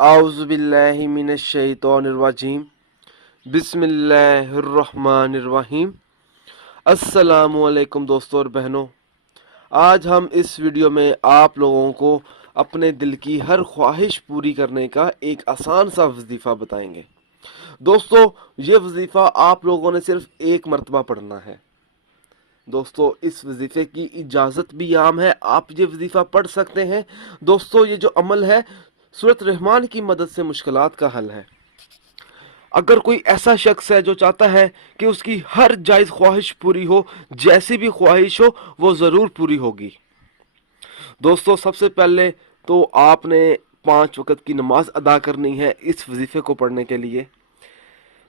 आउज़ुबिल्लाहि मिनश्शैतानिर्रजीम बिस्मिल्लाहिर्रहमानिर्रहीम। अस्सलामु अलैकुम दोस्तों और बहनों, आज हम इस वीडियो में आप लोगों को अपने दिल की हर ख्वाहिश पूरी करने का एक आसान सा वजीफ़ा बताएंगे। दोस्तों, ये वजीफ़ा आप लोगों ने सिर्फ एक मरतबा पढ़ना है। दोस्तों, इस वजीफ़े की इजाज़त भी आम है, आप ये वजीफ़ा पढ़ सकते हैं। दोस्तों, ये जो अमल है सूरत रहमान की मदद से मुश्किलात का हल है। अगर कोई ऐसा शख्स है जो चाहता है कि उसकी हर जायज़ ख्वाहिश पूरी हो, जैसी भी ख्वाहिश हो वो ज़रूर पूरी होगी। दोस्तों, सबसे पहले तो आपने 5 वक़्त की नमाज अदा करनी है इस वजीफ़े को पढ़ने के लिए।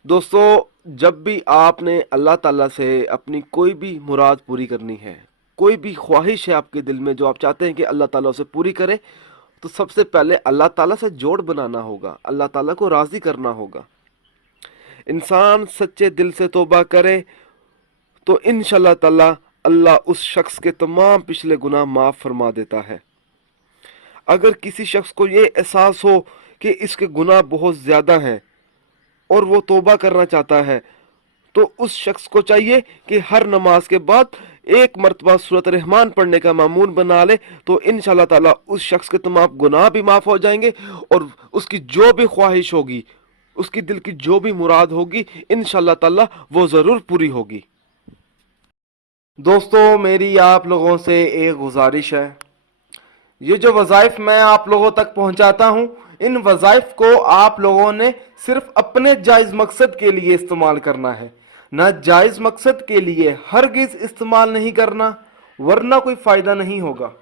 दोस्तों, जब भी आपने अल्लाह ताला से अपनी कोई भी मुराद पूरी करनी है, कोई भी ख्वाहिश है आपके दिल में जो आप चाहते हैं कि अल्लाह ताला उसे पूरी करे, तो सबसे पहले अल्लाह ताला से जोड़ बनाना होगा, अल्लाह ताला को राज़ी करना होगा। इंसान सच्चे दिल से तौबा करे तो इंशाअल्लाह ताला अल्लाह उस शख्स के तमाम पिछले गुनाह माफ़ फरमा देता है। अगर किसी शख्स को ये एहसास हो कि इसके गुनाह बहुत ज़्यादा हैं और वो तौबा करना चाहता है, तो उस शख्स को चाहिए कि हर नमाज के बाद एक मरतबा सूरत रहमान पढ़ने का मामूल बना ले, तो इंशाअल्लाह ताला उस शख्स के तमाम गुनाह भी माफ़ हो जाएंगे और उसकी जो भी ख्वाहिश होगी, उसकी दिल की जो भी मुराद होगी, इंशाअल्लाह ताला वो ज़रूर पूरी होगी। दोस्तों, मेरी आप लोगों से एक गुजारिश है, ये जो वज़ाइफ मैं आप लोगों तक पहुंचाता हूं, इन वज़ाइफ को आप लोगों ने सिर्फ अपने जायज़ मकसद के लिए इस्तेमाल करना है, ना जायज़ मकसद के लिए हरगिज़ इस्तेमाल नहीं करना, वरना कोई फ़ायदा नहीं होगा।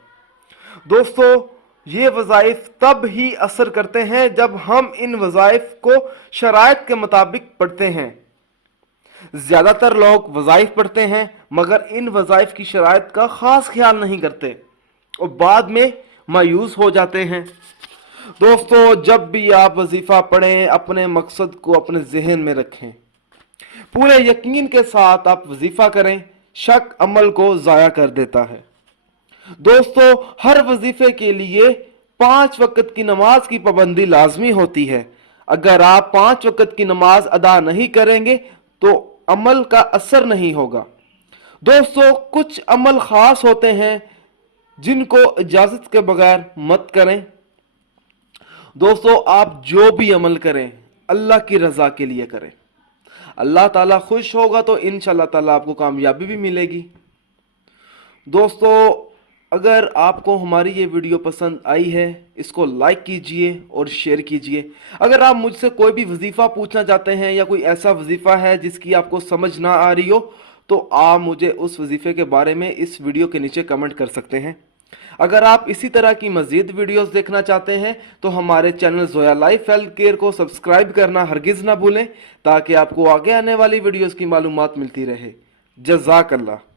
दोस्तों, ये वज़ाइफ तब ही असर करते हैं जब हम इन वज़ाइफ को शराइत के मुताबिक पढ़ते हैं। ज़्यादातर लोग वज़ाइफ पढ़ते हैं मगर इन वज़ाइफ की शराइत का ख़ास ख्याल नहीं करते और बाद में मायूस हो जाते हैं। दोस्तों, जब भी आप वजीफ़ा पढ़ें, अपने मकसद को अपने जहन में रखें, पूरे यकीन के साथ आप वजीफ़ा करें, शक अमल को ज़ाया कर देता है। दोस्तों, हर वजीफ़े के लिए 5 वक़्त की नमाज की पाबंदी लाजमी होती है। अगर आप 5 वक़्त की नमाज अदा नहीं करेंगे तो अमल का असर नहीं होगा। दोस्तों, कुछ अमल ख़ास होते हैं जिनको इजाज़त के बगैर मत करें। दोस्तों, आप जो भी अमल करें अल्लाह की रज़ा के लिए करें, अल्लाह ताला खुश होगा तो इंशाअल्लाह ताला आपको कामयाबी भी मिलेगी। दोस्तों, अगर आपको हमारी ये वीडियो पसंद आई है, इसको लाइक कीजिए और शेयर कीजिए। अगर आप मुझसे कोई भी वजीफ़ा पूछना चाहते हैं या कोई ऐसा वजीफ़ा है जिसकी आपको समझ ना आ रही हो, तो आप मुझे उस वजीफ़े के बारे में इस वीडियो के नीचे कमेंट कर सकते हैं। अगर आप इसी तरह की मज़ीद वीडियोस देखना चाहते हैं तो हमारे channel Zoya life health care को सब्सक्राइब करना हरगिज़ ना भूलें, ताकि आपको आगे आने वाली वीडियोस की मालूमात मिलती रहे। जज़ाकल्लाह।